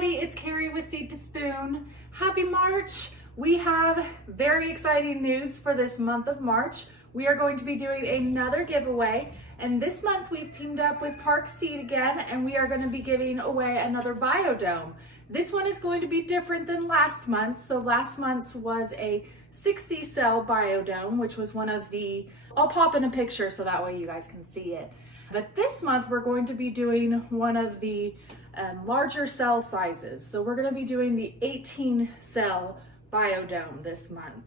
everybody, it's Carrie with Seed to Spoon. Happy March! We have very exciting news for this month of March. We are going to be doing another giveaway, and this month we've teamed up with Park Seed again, and we are going to be giving away another Biodome. This one is going to be different than last month's. So last month's was a 60 cell Biodome, which was one of the, I'll pop in a picture so that way you guys can see it. But this month we're going to be doing one of the larger cell sizes. So we're going to be doing the 18 cell Biodome this month.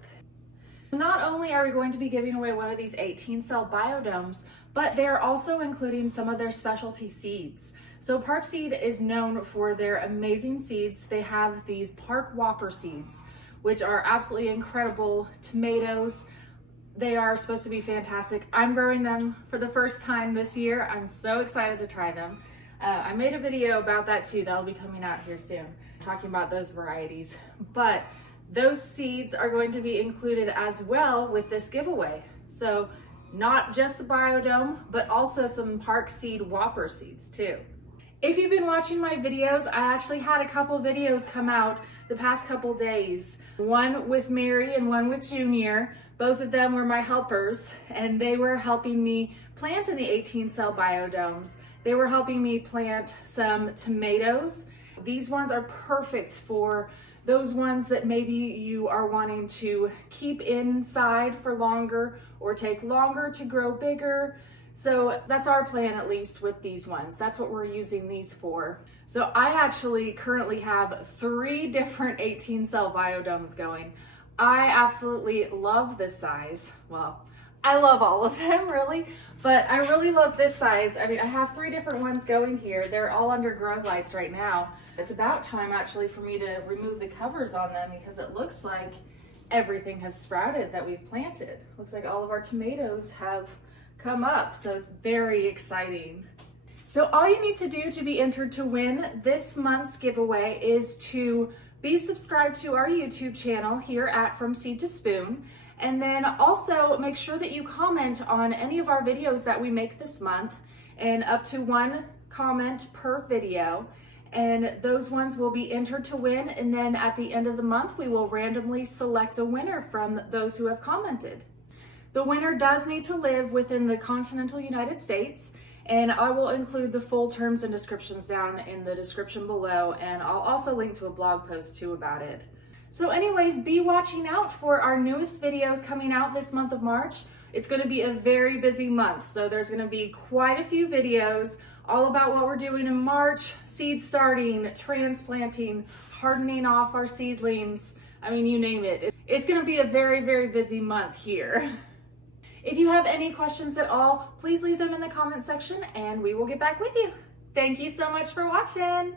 Not only are we going to be giving away one of these 18 cell Biodomes, but they're also including some of their specialty seeds. So Park Seed is known for their amazing seeds. They have these Park Whopper seeds, which are absolutely incredible tomatoes. They are supposed to be fantastic. I'm growing them for the first time this year. I'm so excited to try them. I made a video about that too. That'll be coming out here soon, talking about those varieties. But those seeds are going to be included as well with this giveaway. So not just the Biodome, but also some Park Seed Whopper seeds too. If you've been watching my videos, I actually had a couple videos come out the past couple days. One with Mary and one with Junior. Both of them were my helpers, and they were helping me plant in the 18 cell Biodomes. They were helping me plant some tomatoes. These ones are perfect for those ones that maybe you are wanting to keep inside for longer or take longer to grow bigger. So that's our plan, at least with these ones. That's what we're using these for. So I actually currently have 3 different 18 cell Biodomes going. I absolutely love this size. Well, I love all of them really, but I really love this size. I mean, I have 3 different ones going here. They're all under grow lights right now. It's about time actually for me to remove the covers on them because it looks like everything has sprouted that we've planted. Looks like all of our tomatoes have come up, so it's very exciting. So all you need to do to be entered to win this month's giveaway is to be subscribed to our YouTube channel here at From Seed to Spoon. And then also make sure that you comment on any of our videos that we make this month, and up to 1 comment per video. And those ones will be entered to win. And then at the end of the month, we will randomly select a winner from those who have commented. The winner does need to live within the Continental United States. And I will include the full terms and descriptions down in the description below. And I'll also link to a blog post too about it. So anyways, be watching out for our newest videos coming out this month of March. It's going to be a very busy month, so there's going to be quite a few videos all about what we're doing in March, seed starting, transplanting, hardening off our seedlings. I mean, you name it. It's going to be a very, very busy month here. If you have any questions at all, please leave them in the comment section and we will get back with you. Thank you so much for watching.